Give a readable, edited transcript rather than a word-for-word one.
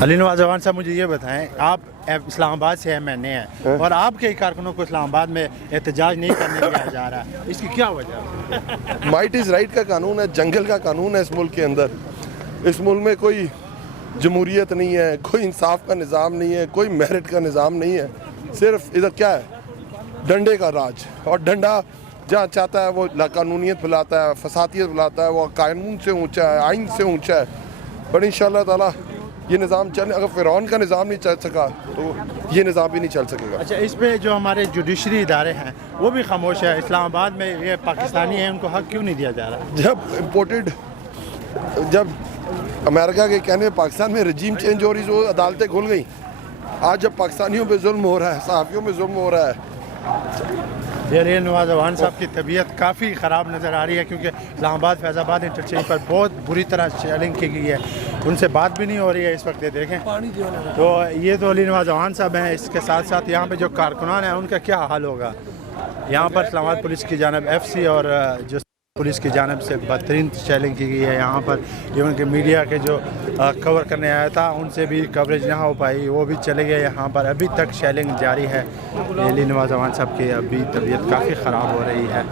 अली नवाज जवान साहब, मुझे ये बताएं, आप इस्लामाबाद से MNA हैं और आपके ही कारकुनों को इस्लामाबाद में एहतजाज नहीं करने दिया जा रहा है, इसकी क्या वजह है? माइट इज़ राइट का कानून है, जंगल का कानून है इस मुल्क के अंदर। इस मुल्क में कोई जमहूरियत नहीं है, कोई इंसाफ का निज़ाम नहीं है, कोई मेरिट का निज़ाम नहीं है। सिर्फ इधर क्या है, डंडे का राज। और डंडा जहाँ चाहता है वो लाकानूनियत बुलाता है, फसादियत बुलाता है, वो कानून से ऊंचा है, आइन से ऊंचा है। पर इंशाअल्लाह ताला ये निज़ाम चल, अगर फ़िरौन का निज़ाम नहीं चल सका तो ये निज़ाम भी नहीं चल सकेगा। अच्छा, इस पे जो हमारे जुडिशरी इदारे हैं वो भी खामोश है। इस्लामाबाद में ये पाकिस्तानी हैं, उनको हक क्यों नहीं दिया जा रहा? जब अमेरिका के कहने में पाकिस्तान में रजीम चेंज हो रही है, अदालतें खुल गई। आज जब पाकिस्तानियों पे जुल्म हो रहा है, सहाफ़ियों पे जुल्म हो रहा है। अली नवाज जवान साहब की तबीयत काफ़ी ख़राब नज़र आ रही है, क्योंकि इस्लामाबाद फैज़ाबाद इंटरचेंज पर बहुत बुरी तरह शेयरिंग की गई है। उनसे बात भी नहीं हो रही है इस वक्त। ये देखें तो ये तो अली नवाज जवान साहब हैं। इसके साथ साथ यहाँ पे जो कारकुनान हैं उनका क्या हाल होगा। यहाँ पर इस्लामाबाद पुलिस की जानब FC और जो पुलिस की जानब से बदतरीन शेयरिंग की गई है। यहाँ पर इवन के मीडिया के जो कवर करने आया था उनसे भी कवरेज ना हो पाई, वो भी चले गए। यहाँ पर अभी तक शेयरिंग जारी है। अली नवाज जवान साहब की अभी तबीयत काफ़ी ख़राब हो रही है।